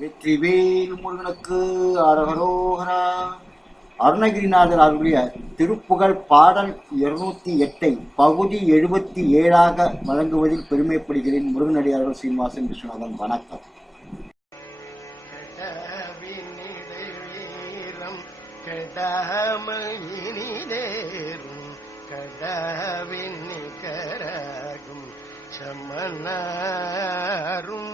வெற்றிவேல் முருகனுக்கு அரகரோகரா. அருணகிரிநாதர் அருளிய திருப்புகழ் பாடல் 208 பகுதி 77 வழங்குவதில் பெருமைப்படுகிறேன். முருகனடியார்கள் சீனிவாசன் விஸ்வநாதன். வணக்கம். சமனாரும்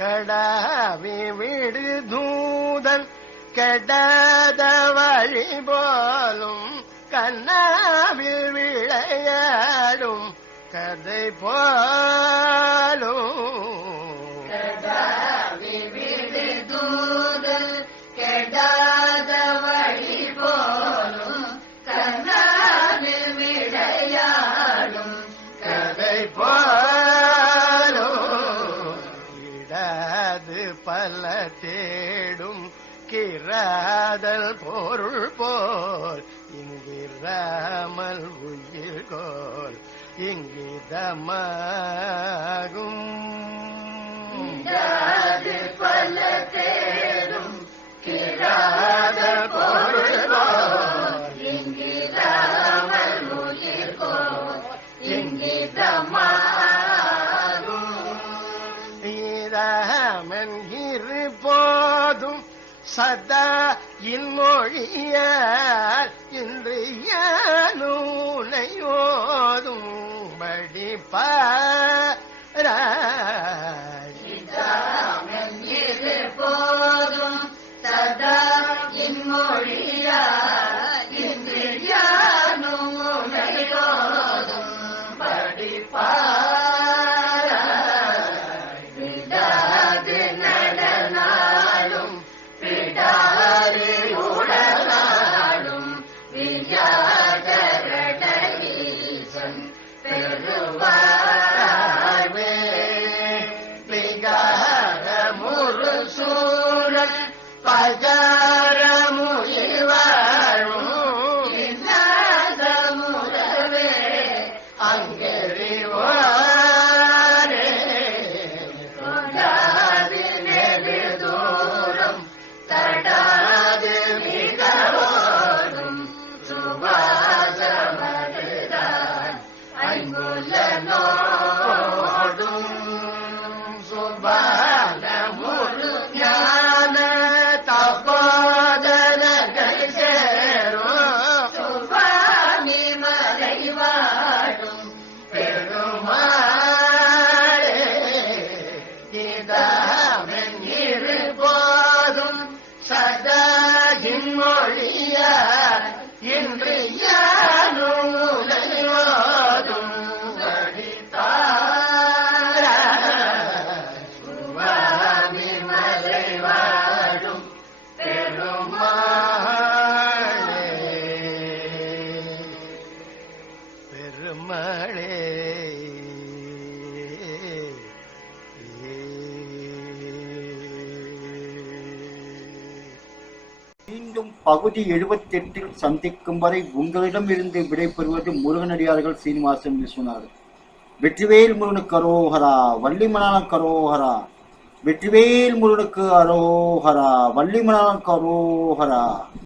கடாவி விடு தூதன் கெடாத வழி போலும் கண்ணாவில் விளையாடும் கதை போலும் கடாவி விடு தூதன் கெடாத வழி போலும் கண்ணாவில் விளையாடும் கதை போலும் இடாது பல தேடும் கிராதல் பொருள் போல் இங்கிராமல் உயிர் கோல் இங்கிதமாகும் பல தேடும் கிராதல் பொருள் போல் இங்கிராமல் உயிர் போல் இங்கிதமாகும் ஈராமன் இரு போதும் சதா இன்மொழியார் இன்று யானூனையோதும் இரு போதும் சதா இன்மொழியார் இன்று யானூனையோதும் விடாது நடனாலும் விடாது உடனாலும் விஜாதரடீசன் பெருவாழ்வே விகார முரு சூழல் பஜாரமுயிர் வாழும் இன்னாத முறவே அங்கறிவாரே கொடாது நெடு தூரம் தடாது மிகவோடும் சுபாசமதுதான் ஐங்குல நோடும் சுபால முரு ஞான தபோதனகள் சேரும் சுவாமி மறைவாடும் பெருமாளே இதாமென் இரு போதும் சதா இன்மொழியார் இன்று யானூலையோதும் படித்தார சுவாமி மறைவாடும் பெருமாளே பெருமாளே மீண்டும் பகுதி 78 சந்திக்கும் வரை உங்களிடமிருந்து விடைபெறுவது முருகனடியார்கள் சீனிவாசன் விஸ்வநாதன். வெற்றிவேல் முருகனுக்கு அரோகரா. வள்ளிமணாளனுக்கு அரோகரா. வெற்றிவேல் முருகனுக்கு அரோகரா. வள்ளிமணாளனுக்கு அரோகரா.